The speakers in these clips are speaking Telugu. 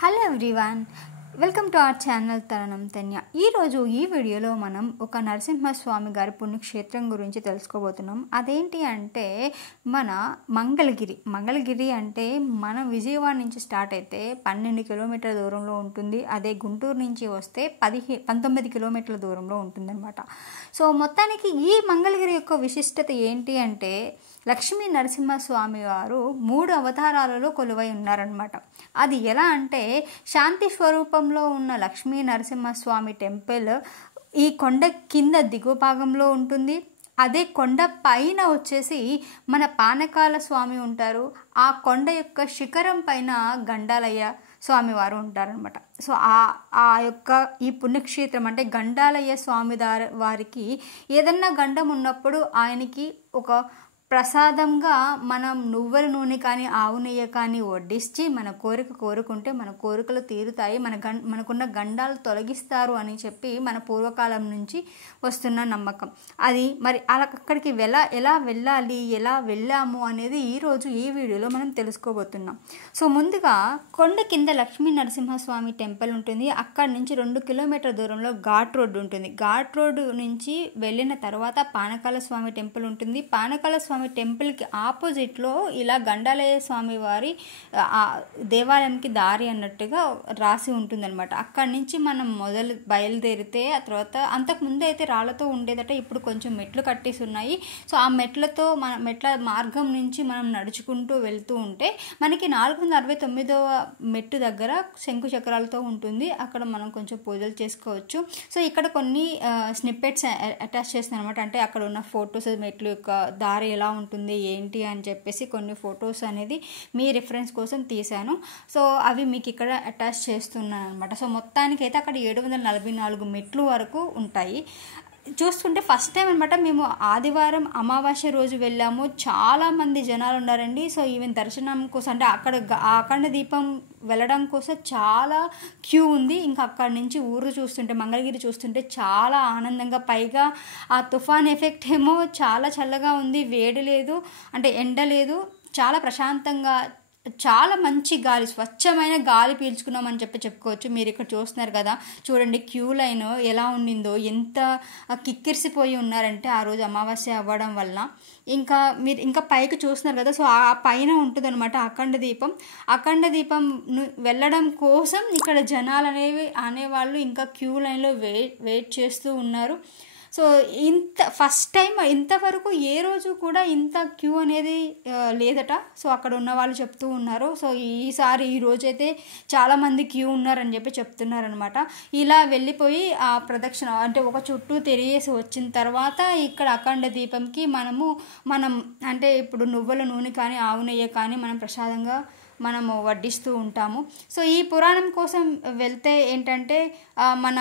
Hello everyone, welcome to our channel తరణం తన్య. ఈరోజు ఈ వీడియోలో మనం ఒక నరసింహస్వామి గారి పుణ్యక్షేత్రం గురించి తెలుసుకోబోతున్నాం. అదేంటి అంటే మన మంగళగిరి అంటే మన విజయవాడ నుంచి స్టార్ట్ అయితే 12 కిలోమీటర్ల దూరంలో ఉంటుంది. అదే గుంటూరు నుంచి వస్తే 19 కిలోమీటర్ల దూరంలో ఉంటుందన్నమాట. సో మొత్తానికి ఈ మంగళగిరి యొక్క విశిష్టత ఏంటి అంటే లక్ష్మీ నరసింహస్వామి వారు 3 అవతారాలలో కొలువై ఉన్నారనమాట. అది ఎలా అంటే శాంతి స్వరూపంలో ఉన్న లక్ష్మీ నరసింహస్వామి టెంపుల్ ఈ కొండ కింద దిగువ భాగంలో ఉంటుంది. అదే కొండ పైన వచ్చేసి మన పానకాల స్వామి ఉంటారు. ఆ కొండ యొక్క శిఖరం పైన గండాలయ్య స్వామివారు ఉంటారనమాట. సో ఆ యొక్క ఈ పుణ్యక్షేత్రం అంటే గండాలయ్య స్వామి వారికి ఏదన్నా గండం ఉన్నప్పుడు ఆయనకి ఒక ప్రసాదంగా మనం నువ్వుల నూనె కానీ ఆవు నెయ్యి కానీ వడ్డించి మన కోరుకుంటే మన కోరికలు తీరుతాయి, మనకున్న గండాలు తొలగిస్తారు అని చెప్పి మన పూర్వకాలం నుంచి వస్తున్న నమ్మకం. అది మరి అక్కడికి ఎలా వెళ్ళాలి, ఎలా వెళ్ళాము అనేది ఈరోజు ఈ వీడియోలో మనం తెలుసుకోబోతున్నాం. సో ముందుగా కొండ కింద లక్ష్మీ నరసింహస్వామి టెంపుల్ ఉంటుంది. అక్కడి నుంచి 2 కిలోమీటర్ల దూరంలో ఘాట్ రోడ్డు ఉంటుంది. ఘాట్ రోడ్డు నుంచి వెళ్ళిన తర్వాత పానకాల స్వామి టెంపుల్ ఉంటుంది. పానకాల స్వామి టెంపుల్కి ఆపోజిట్లో ఇలా గండాలయ్య స్వామి వారి దేవాలయంకి దారి అన్నట్టుగా రాసి ఉంటుందన్నమాట. అక్కడి నుంచి మనం బయలుదేరితే ఆ తర్వాత అంతకుముందు అయితే రాళ్లతో ఉండేదట, ఇప్పుడు కొంచెం మెట్లు కట్టేసి ఉన్నాయి. సో ఆ మెట్ల మార్గం నుంచి మనం నడుచుకుంటూ వెళ్తూ ఉంటే మనకి 469వ మెట్టు దగ్గర శంకు చక్రాలతో ఉంటుంది. అక్కడ మనం కొంచెం పూజలు చేసుకోవచ్చు. సో ఇక్కడ కొన్ని స్నిప్పెట్స్ అటాచ్ చేస్తున్నాను అనమాట. అంటే అక్కడ ఉన్న ఫొటోస్, మెట్లు యొక్క దారి ఎలా ఉంటుంది ఏంటి అని చెప్పేసి కొన్ని ఫొటోస్ అనేది మీ రిఫరెన్స్ కోసం తీశాను. సో అవి మీకు ఇక్కడ అటాచ్ చేస్తున్నాను అనమాట. సో మొత్తానికి అయితే అక్కడ 744 మెట్లు వరకు ఉంటాయి. చూస్తుంటే ఫస్ట్ టైం అనమాట మేము ఆదివారం అమావాస్య రోజు వెళ్ళాము. చాలామంది జనాలు ఉన్నారండి. సో ఈవెన్ దర్శనం కోసం అంటే అఖండ దీపం వెళ్ళడం కోసం చాలా క్యూ ఉంది. ఇంకా అక్కడి నుంచి ఊరు చూస్తుంటే మంగళగిరి చూస్తుంటే చాలా ఆనందంగా, పైగా ఆ తుఫాన్ ఎఫెక్ట్ ఏమో చాలా చల్లగా ఉంది, వేడి లేదు, అంటే ఎండ లేదు, చాలా ప్రశాంతంగా, చాలా మంచి గాలి, స్వచ్ఛమైన గాలి పీల్చుకున్నామని చెప్పుకోవచ్చు. మీరు ఇక్కడ చూస్తున్నారు కదా, చూడండి క్యూ లైన్ ఎలా ఉండిందో, ఎంత కిక్కిరిసిపోయి ఉన్నారంటే ఆ రోజు అమావాస్య అవ్వడం వల్ల. మీరు ఇంకా పైకి చూస్తున్నారు కదా, సో ఆ పైన ఉంటుంది అనమాట అఖండ దీపం వెళ్ళడం కోసం ఇక్కడ జనాలు అనేవాళ్ళు ఇంకా క్యూ లైన్లో వెయిట్ చేస్తూ ఉన్నారు. సో ఫస్ట్ టైం ఇంతవరకు ఏ రోజు కూడా ఇంత క్యూ అనేది లేదట. సో అక్కడ ఉన్న వాళ్ళు చెప్తూ ఉన్నారు. సో ఈ రోజైతే చాలామంది క్యూ ఉన్నారని చెప్పి చెప్తున్నారనమాట. ఇలా వెళ్ళిపోయి ఆ ప్రదక్షిణ అంటే ఒక చుట్టూ తిరిగేసి వచ్చిన తర్వాత ఇక్కడ అఖండ దీపంకి మనం అంటే ఇప్పుడు నువ్వుల నూనె కానీ ఆవు నెయ్యి కానీ మనం ప్రసాదంగా మనము వడ్డిస్తూ ఉంటాము. సో ఈ పురాణం కోసం వెళ్తే ఏంటంటే మన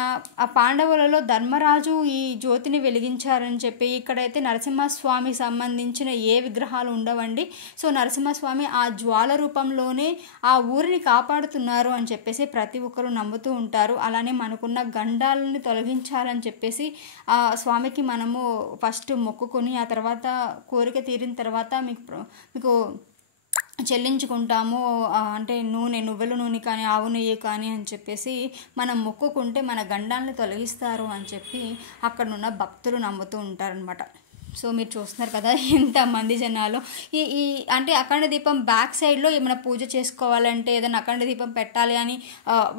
పాండవులలో ధర్మరాజు ఈ జ్యోతిని వెలిగించారని చెప్పి, ఇక్కడైతే నరసింహస్వామి సంబంధించిన ఏ విగ్రహాలు ఉండవండి. సో నరసింహస్వామి ఆ జ్వాల రూపంలోనే ఆ ఊరిని కాపాడుతున్నారు అని చెప్పేసి ప్రతి ఒక్కరు నమ్ముతూ ఉంటారు. అలానే మనకున్న గండాలని తొలగించాలని చెప్పేసి ఆ స్వామికి మనము ఫస్ట్ మొక్కుకొని ఆ తర్వాత కోరిక తీరిన తర్వాత మీకు చెల్లించుకుంటాము. అంటే నువ్వుల నూనె కానీ ఆవు నెయ్యి కానీ అని చెప్పేసి మనం మొక్కుకుంటే మన గండాలను తొలగిస్తారు అని చెప్పి అక్కడున్న భక్తులు నమ్ముతూ ఉంటారనమాట. సో మీరు చూస్తున్నారు కదా ఎంతమంది జనాలు. ఈ అంటే అఖండ దీపం బ్యాక్ సైడ్లో ఏమైనా పూజ చేసుకోవాలంటే, ఏదైనా అఖండ దీపం పెట్టాలి అని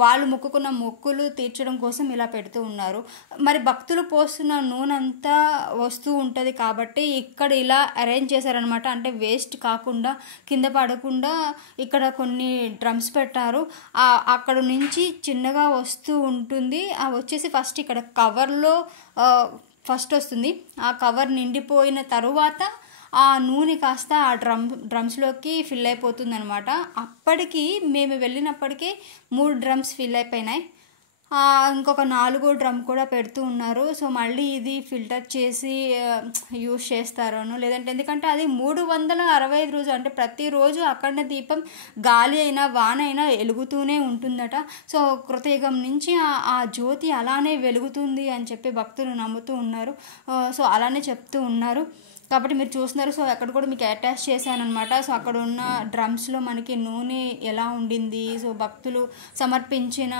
వాళ్ళు మొక్కుకున్న మొక్కులు తీర్చడం కోసం ఇలా పెడుతూ ఉన్నారు. మరి భక్తులు పోస్తున్న నూనె అంతా వస్తూ ఉంటుంది కాబట్టి ఇక్కడ ఇలా అరేంజ్ చేశారనమాట. అంటే వేస్ట్ కాకుండా, కింద పడకుండా ఇక్కడ కొన్ని డ్రమ్స్ పెట్టారు. అక్కడ నుంచి చిన్నగా వస్తూ ఉంటుంది. వచ్చేసి ఫస్ట్ ఇక్కడ కవర్లో ఫస్ట్ వస్తుంది. ఆ కవర్ నిండిపోయిన తరువాత ఆ నూనె కాస్త ఆ డ్రమ్స్లోకి ఫిల్ అయిపోతుంది అనమాట. అప్పటికి మేము వెళ్ళినప్పటికీ 3 డ్రమ్స్ ఫిల్ అయిపోయినాయి. ఇంకొక 4వ డ్రమ్ కూడా పెడుతూ ఉన్నారు. సో మళ్ళీ ఇది ఫిల్టర్ చేసి యూజ్ చేస్తారను, లేదంటే ఎందుకంటే అది 365 రోజులు అంటే ప్రతిరోజు అఖండ దీపం గాలి అయినా వాన అయినా వెలుగుతూనే ఉంటుందట. సో కృతయుగం నుంచి ఆ జ్యోతి అలానే వెలుగుతుంది అని చెప్పి భక్తులు నమ్ముతూ ఉన్నారు. సో అలానే చెప్తూ ఉన్నారు. కాబట్టి మీరు చూస్తున్నారు. సో అక్కడ కూడా మీకు అటాచ్ చేశాను అనమాట. సో అక్కడ ఉన్న డ్రమ్స్లో మనకి నూనె ఎలా ఉండింది, సో భక్తులు సమర్పించిన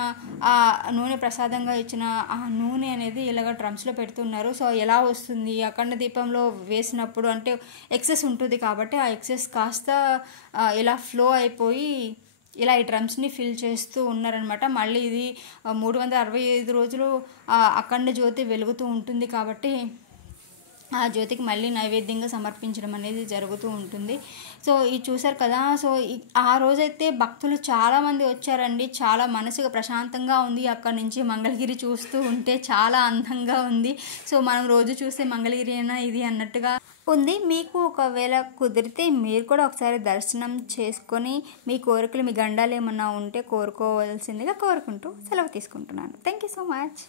ఆ నూనె ప్రసాదంగా ఇచ్చిన ఆ నూనె అనేది ఇలాగ డ్రమ్స్లో పెడుతున్నారు. సో ఎలా వస్తుంది, అఖండ దీపంలో వేసినప్పుడు అంటే ఎక్సెస్ ఉంటుంది కాబట్టి ఆ ఎక్సెస్ కాస్త ఇలా ఫ్లో అయిపోయి ఇలా ఈ డ్రమ్స్ని ఫిల్ చేస్తూ ఉన్నారనమాట. మళ్ళీ ఇది 365 రోజులు అఖండ జ్యోతి వెలుగుతూ ఉంటుంది కాబట్టి ఆ జ్యోతికి మళ్ళీ నైవేద్యంగా సమర్పించడం అనేది జరుగుతూ ఉంటుంది. సో ఇది చూసారు కదా. సో ఆ రోజైతే భక్తులు చాలామంది వచ్చారండి. చాలా మనసుకు ప్రశాంతంగా ఉంది. అక్కడ నుంచి మంగళగిరి చూస్తూ ఉంటే చాలా అందంగా ఉంది. సో మనం రోజు చూసే మంగళగిరి అయినా ఇది అన్నట్టుగా ఉంది. మీకు ఒకవేళ కుదిరితే మీరు కూడా ఒకసారి దర్శనం చేసుకొని మీ కోరికలు, మీ గండాలు ఏమన్నా ఉంటే కోరుకోవాల్సిందిగా కోరుకుంటూ సెలవు తీసుకుంటున్నాను. Thank you so much.